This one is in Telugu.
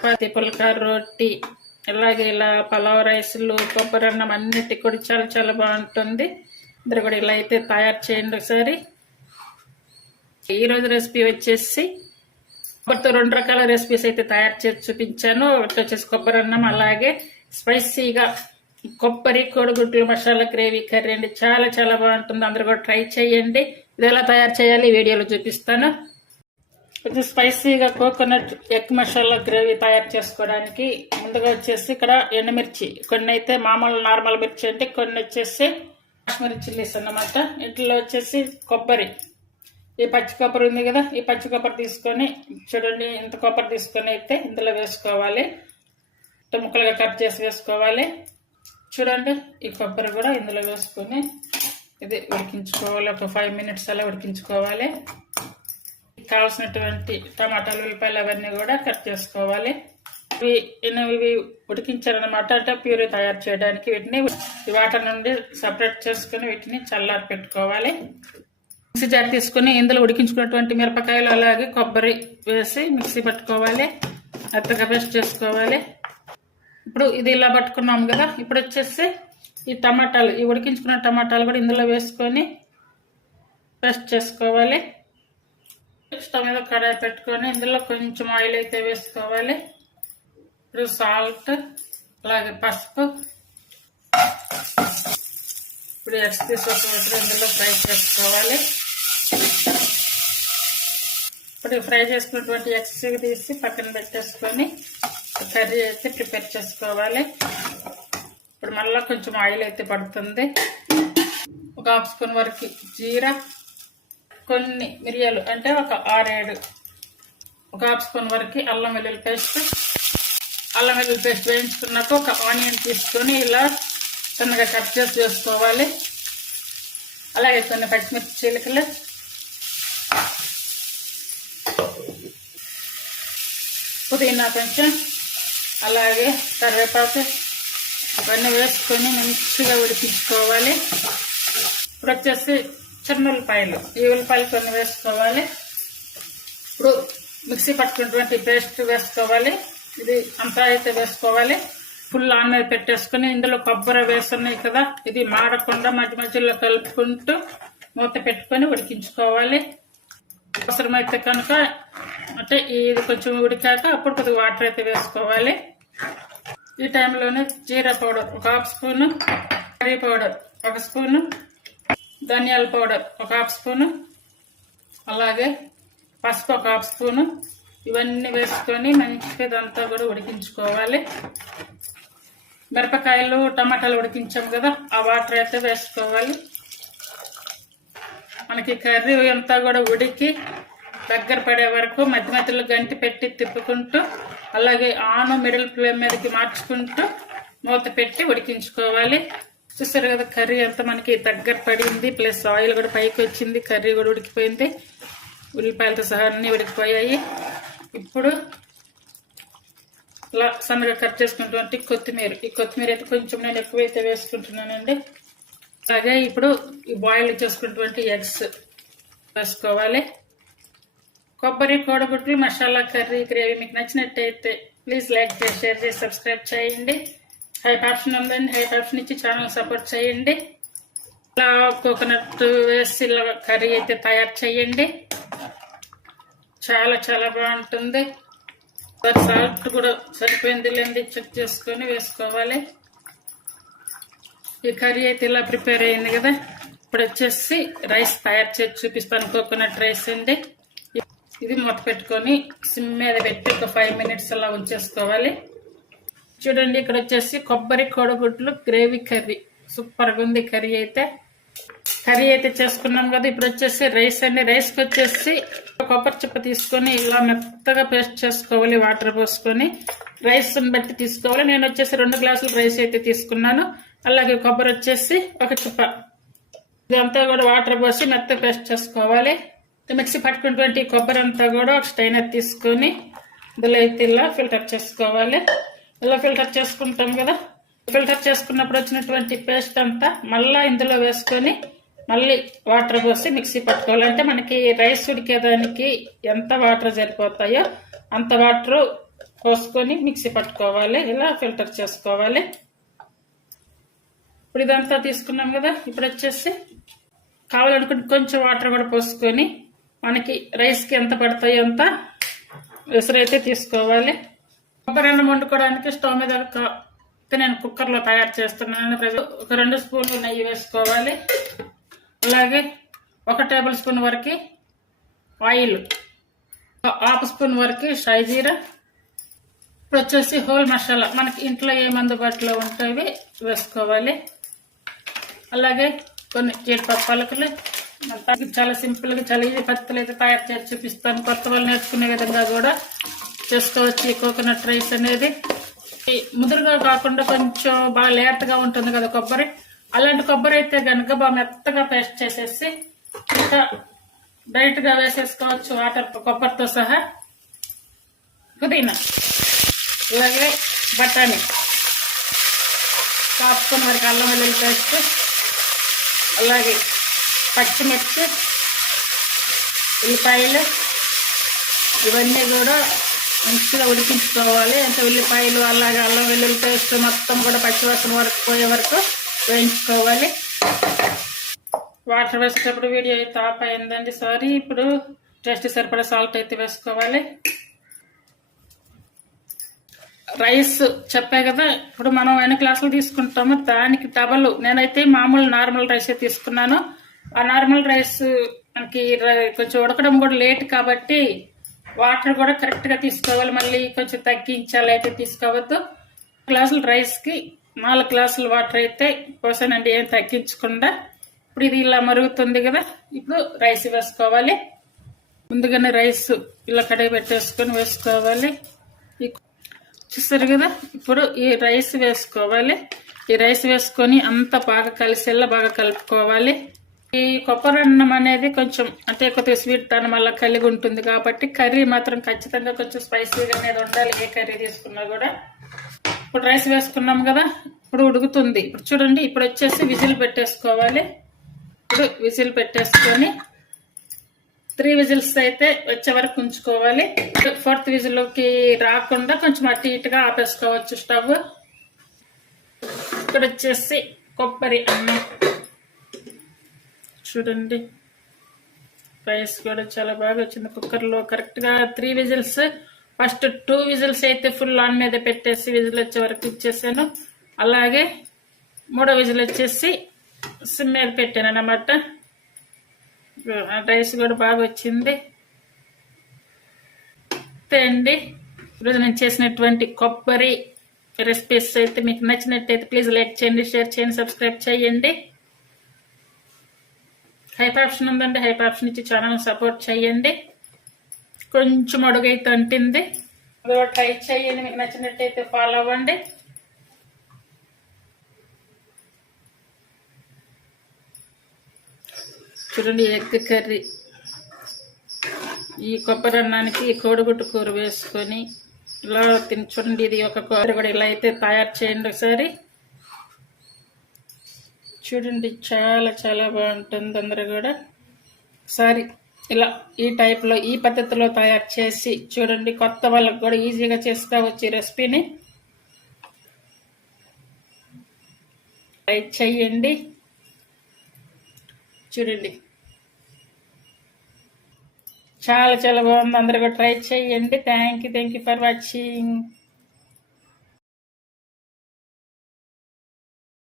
చపాతి పుల్కా రోటీ అలాగే ఇలా పలావ్ రైస్లు కొబ్బరి అన్నం అన్నిటికి కూడా చాలా చాలా బాగుంటుంది. అందరు కూడా ఇలా అయితే తయారు చేయండి ఒకసారి. ఈరోజు రెసిపీ వచ్చేసి కొబ్బరితో 2 రకాల రెసిపీస్ అయితే తయారు చేసి చూపించాను. ఒకటి వచ్చేసి కొబ్బరి అన్నం, అలాగే స్పైసీగా కొబ్బరి కోడిగుడ్లు మసాలా గ్రేవీ కర్రీ అండి. చాలా చాలా బాగుంటుంది. అందరూ కూడా ట్రై చేయండి. ఇది ఎలా తయారు చేయాలి వీడియోలో చూపిస్తాను. కొంచెం స్పైసీగా కోకోనట్ ఎగ్ మసాలా గ్రేవీ తయారు చేసుకోవడానికి ముందుగా వచ్చేసి ఇక్కడ ఎండుమిర్చి, కొన్ని అయితే మామూలు నార్మల్ మిర్చి అంటే, కొన్ని వచ్చేసి కాశ్మీరీ చిల్లీస్ అన్నమాట. ఇంట్లో వచ్చేసి కొబ్బరి, ఈ పచ్చి కొబ్బరి ఉంది కదా, ఈ పచ్చి కొబ్బరి తీసుకొని చూడండి, ఇంత కొబ్బరి తీసుకొని అయితే ఇందులో వేసుకోవాలి. ముక్కలుగా కట్ చేసి వేసుకోవాలి. చూడండి, ఈ కొబ్బరి కూడా ఇందులో వేసుకొని ఇది ఉడికించుకోవాలి. ఒక 5 minutes అలా ఉడికించుకోవాలి. కావాల్సినటువంటి టమాటాలు, ఉల్లిపాయలు అవన్నీ కూడా కట్ చేసుకోవాలి. ఇవి ఉడికించారనమాట, అంటే ప్యూరీ తయారు చేయడానికి. వీటిని వాటర్ నుండి సపరేట్ చేసుకుని వీటిని చల్లారి పెట్టుకోవాలి. మిక్సీ జార్ తీసుకుని ఇందులో ఉడికించుకున్నటువంటి మిరపకాయలు అలాగే కొబ్బరి వేసి మిక్సీ పట్టుకోవాలి. మెత్తగా పేస్ట్ చేసుకోవాలి. ఇప్పుడు ఇది ఇలా పట్టుకున్నాం కదా, ఇప్పుడు వచ్చేసి ఈ టమాటాలు, ఈ ఉడికించుకున్న టమాటాలు కూడా ఇందులో వేసుకొని పేస్ట్ చేసుకోవాలి. స్టవ్ మీద కడాయి పెట్టుకొని ఇందులో కొంచెం ఆయిల్ అయితే వేసుకోవాలి. ఇప్పుడు సాల్ట్, అలాగే పసుపు, ఇప్పుడు ఎగ్స్ తీసుకొని ఇందులో ఫ్రై చేసుకోవాలి. ఇప్పుడు ఫ్రై చేసుకున్నటువంటి ఎగ్స్ తీసి పక్కన పెట్టేసుకొని కర్రీ అయితే ప్రిపేర్ చేసుకోవాలి. ఇప్పుడు మళ్ళీ కొంచెం ఆయిల్ అయితే పడుతుంది. ఒక 1/2 స్పూన్ వరకు జీరా, కొన్ని మిరియాలు అంటే ఒక 6-7, ఒక 1/2 స్పూన్ వరకు అల్లం వెల్లుల్లి పేస్ట్ వేయించుకున్నాక ఒక ఆనియన్ తీసుకొని ఇలా సన్నగా కట్ చేసి వేసుకోవాలి. అలాగే కొన్ని పచ్చిమిర్చి చీలికలు, పుదీనా కొంచెం, అలాగే కరివేపాకు అవన్నీ వేసుకొని మంచిగా ఉడికించుకోవాలి. ఇప్పుడు వచ్చేసి చిన్న ఉల్లిపాయలు, ఈ ఉల్లిపాయలు కొన్ని వేసుకోవాలి. ఇప్పుడు మిక్సీ పట్టుకున్నటువంటి పేస్ట్ వేసుకోవాలి. ఇది అంతా అయితే వేసుకోవాలి. ఫుల్ ఆన్ మీద పెట్టేసుకుని ఇందులో కొబ్బరి వేస్తున్నాయి కదా, ఇది మాడకుండా మధ్య మధ్యలో కలుపుకుంటూ మూత పెట్టుకొని ఉడికించుకోవాలి. అవసరమైతే కనుక అంటే ఇది కొంచెం ఉడికాక అప్పుడు కొద్దిగా వాటర్ అయితే వేసుకోవాలి. ఈ టైంలోనే జీరా పౌడర్ ఒక 1/2 స్పూను, కర్రీ పౌడర్ 1 స్పూను, ధనియాల పౌడర్ ఒక 1/2 స్పూను, అలాగే పసుపు ఒక 1/2 స్పూను, ఇవన్నీ వేసుకొని మంచిగా ఇదంతా కూడా ఉడికించుకోవాలి. మిరపకాయలు టమాటాలు ఉడికించాం కదా, ఆ వాటర్ అయితే వేసుకోవాలి. మనకి కర్రీ అంతా కూడా ఉడికి దగ్గర పడే వరకు మధ్య మధ్యలో గంటి పెట్టి తిప్పుకుంటూ, అలాగే ఆన్ మిడిల్ ఫ్లేమ్ మీదకి మార్చుకుంటూ మూత పెట్టి ఉడికించుకోవాలి. చూసారు కదా, కర్రీ అంతా మనకి దగ్గర పడింది, ప్లస్ ఆయిల్ కూడా పైకి వచ్చింది, కర్రీ కూడా ఉడికిపోయింది, ఉల్లిపాయలతో సహా అన్నీ ఉడికిపోయాయి. ఇప్పుడు ఇలా సన్నగా కట్ చేసుకున్నటువంటి కొత్తిమీర, ఈ కొత్తిమీర అయితే కొంచెం నేను ఎక్కువైతే వేసుకుంటున్నానండి. అలాగే ఇప్పుడు ఈ బాయిల్ చేసుకున్నటువంటి ఎగ్స్ వేసుకోవాలి. కొబ్బరి కోడిగుడ్లు మసాలా కర్రీ గ్రేవీ మీకు నచ్చినట్టయితే ప్లీజ్ లైక్ చేసి, షేర్ చేసి, సబ్స్క్రైబ్ చేయండి. హైప్ ఆప్షన్ ఉందండి, హైప్ ఆప్షన్ ఇచ్చి ఛానల్ సపోర్ట్ చేయండి. ఇలా కోకోనట్ వేసి ఇలా కర్రీ అయితే తయారు చేయండి. చాలా చాలా బాగుంటుంది. సాల్ట్ కూడా సరిపోయింది లేండి చెక్ చేసుకొని వేసుకోవాలి. ఈ కర్రీ అయితే ఇలా ప్రిపేర్ అయింది కదా, ఇప్పుడు వచ్చేసి రైస్ తయారు చేసి చూపిస్తాను. కోకోనట్ రైస్ అండి. ఇది మూత పెట్టుకొని సిమ్ మీద పెట్టి ఒక 5 minutes అలా ఉంచేసుకోవాలి. చూడండి, ఇక్కడ వచ్చేసి కొబ్బరి కోడిగుడ్లు గ్రేవీ కర్రీ సూపర్గా ఉంది. కర్రీ అయితే చేసుకున్నాం కదా. ఇప్పుడు వచ్చేసి రైస్ అండి. రైస్కి వచ్చేసి కొబ్బరి చిప్ప తీసుకొని ఇలా మెత్తగా పేస్ట్ చేసుకోవాలి. వాటర్ పోసుకొని రైస్ బట్టి తీసుకోవాలి. నేను వచ్చేసి 2 గ్లాసులు రైస్ అయితే తీసుకున్నాను. అలాగే కొబ్బరి వచ్చేసి 1 చిప్ప, ఇదంతా కూడా వాటర్ పోసి మెత్తగా పేస్ట్ చేసుకోవాలి. మిక్సీ పట్టుకున్నటువంటి కొబ్బరి అంతా కూడా ఒక స్టైనర్ తీసుకొని ఇందులో అయితే ఇలా ఫిల్టర్ చేసుకోవాలి. ఇలా ఫిల్టర్ చేసుకుంటాం కదా, ఫిల్టర్ చేసుకున్నప్పుడు వచ్చినటువంటి పేస్ట్ అంతా మళ్ళీ ఇందులో వేసుకొని మళ్ళీ వాటర్ పోసి మిక్సీ పట్టుకోవాలి. అంటే మనకి రైస్ ఉడికేదానికి ఎంత వాటర్ సరిపోతాయో అంత వాటర్ పోసుకొని మిక్సీ పట్టుకోవాలి. ఇలా ఫిల్టర్ చేసుకోవాలి. ఇప్పుడు ఇదంతా తీసుకున్నాం కదా. ఇప్పుడు వచ్చేసి కావాలనుకుంటే కొంచెం వాటర్ కూడా పోసుకొని మనకి రైస్కి ఎంత పడతాయో అంత విసురైతే తీసుకోవాలి. కొబ్బరి అన్నం వండుకోవడానికి స్టవ్ మీద నేను కుక్కర్లో తయారు చేస్తున్నాను. ఒక 2 స్పూన్లు నెయ్యి వేసుకోవాలి. అలాగే 1 టేబుల్ స్పూన్ వరకు ఆయిల్, 1/2 స్పూన్ వరకు షాజీరా. ఇప్పుడు వచ్చేసి హోల్ మసాలా మనకి ఇంట్లో ఏం అందుబాటులో ఉంటాయి వేసుకోవాలి. అలాగే కొన్ని జీడిపప్పు పలుకులు. చాలా సింపుల్గా చాలా ఈజీ పద్ధతులు అయితే తయారు చేసి చూపిస్తాను. కొత్త వాళ్ళు నేర్చుకునే విధంగా కూడా చేసుకోవచ్చు. ఈ కోకోనట్ రైస్ అనేది ముదురుగా కాకుండా కొంచెం బాగా లేతగా ఉంటుంది కదా కొబ్బరి. అలాంటి కొబ్బరి అయితే కనుక బాగా మెత్తగా పేస్ట్ చేసేసి ఇంకా డైరెక్ట్ గా వేసేసుకోవచ్చు వాటర్ కొబ్బరితో సహా. పుదీనా, అలాగే బఠానీ, 1/2 స్పూన్ వరకు అల్లం వెల్లుల్లి పేస్ట్, అలాగే పచ్చిమిర్చి, ఉల్లిపాయలు ఇవన్నీ కూడా మంచిగా ఉడికించుకోవాలి. అంటే ఉల్లిపాయలు అలాగే అల్లం వెల్లుల్లి పేస్ట్ మొత్తం కూడా పచ్చివాసన వరకు పోయే వరకు వేయించుకోవాలి. వాటర్ వేసేటప్పుడు వీడియో అయితే ఆఫ్ అయిందండి, సారీ. ఇప్పుడు టేస్ట్ సరిపడా సాల్ట్ అయితే వేసుకోవాలి. రైస్ చెప్పా కదా, ఇప్పుడు మనం ఎన్ని గ్లాసులు తీసుకుంటామో దానికి డబల్. నేనైతే మామూలు నార్మల్ రైస్ తీసుకున్నాను. ఆ నార్మల్ రైస్ మనకి కొంచెం ఉడకడం కూడా లేట్ కాబట్టి వాటర్ కూడా కరెక్ట్ గా తీసుకోవాలి. మళ్ళీ కొంచెం తగ్గించాలి అయితే తీసుకోవద్దు. గ్లాసుల రైస్ కి 4 గ్లాసుల వాటర్ అయితే పోసానండి, ఏం తగ్గించకుండా. ఇప్పుడు ఇది ఇలా మరుగుతుంది కదా. ఇప్పుడు రైస్ వేసుకోవాలి. ముందుగానే రైస్ ఇలా కడిగి పెట్టేసుకొని వేసుకోవాలి. చూస్తారు కదా. ఇప్పుడు ఈ రైస్ వేసుకోవాలి. ఈ రైస్ వేసుకొని అంతా బాగా కలిసేలా బాగా కలుపుకోవాలి. ఈ కొబ్బరి అన్నం అనేది కొంచెం అంటే కొద్దిగా స్వీట్ తనం అలా కలిగి ఉంటుంది కాబట్టి కర్రీ మాత్రం ఖచ్చితంగా కొంచెం స్పైసీగా అనేది ఉండాలి, ఏ కర్రీ తీసుకున్నా కూడా. ఇప్పుడు రైస్ వేసుకున్నాం కదా. ఇప్పుడు ఉడుకుతుంది. ఇప్పుడు చూడండి, ఇప్పుడు వచ్చేసి విజిల్ పెట్టేసుకోవాలి. ఇప్పుడు విజిల్ పెట్టేసుకొని 3 విజిల్స్ అయితే వచ్చే వరకు ఉంచుకోవాలి. 4th విజిల్లోకి రాకుండా కొంచెం అటు ఇటుగా ఆపేసుకోవచ్చు స్టవ్. ఇక్కడ వచ్చేసి కొబ్బరి అన్నం చూడండి. రైస్ కూడా చాలా బాగా వచ్చింది కుక్కర్లో. కరెక్ట్గా 3 విజిల్స్. ఫస్ట్ 2 విజిల్స్ అయితే ఫుల్ ఆన్ మీద పెట్టేసి విజిల్ వచ్చే వరకు ఇచ్చేసాను. అలాగే 3వ విజిల్ వచ్చేసి సిమ్ మీద పెట్టాను అన్నమాట. రైస్ కూడా బాగా వచ్చింది. అండి ఈరోజు నేను చేసినటువంటి కొబ్బరి రెసిపీస్ అయితే మీకు నచ్చినట్టయితే ప్లీజ్ లైక్ చేయండి, షేర్ చేయండి, సబ్స్క్రైబ్ చేయండి. హైప్ ఆప్షన్ ఉందండి, హైప్ ఆప్షన్ ఇచ్చి ఛానల్ సపోర్ట్ చేయండి. కొంచెం అడుగైతే అంటింది, అది ట్రై చేయండి. మీకు నచ్చినట్టయితే ఫాలో అవ్వండి. చూడండి, ఎగ్ కర్రీ ఈ కొబ్బరి అన్నానికి కోడిగుడ్డు కూర వేసుకొని ఇలా తిని చూడండి. ఇది ఒక కూర కూడా ఇలా అయితే తయారు చేయండి ఒకసారి. చూడండి, చాలా చాలా బాగుంటుంది. అందరూ కూడా ఒకసారి ఇలా ఈ టైప్లో ఈ పద్ధతిలో తయారు చేసి చూడండి. కొత్త వాళ్ళకు కూడా ఈజీగా చేసుకోవచ్చు ఈ రెసిపీని. ట్రై చేయండి. చూడండి, చాలా చాలా బాగుంది. అందరూ కూడా ట్రై చేయండి. Thank you for watching.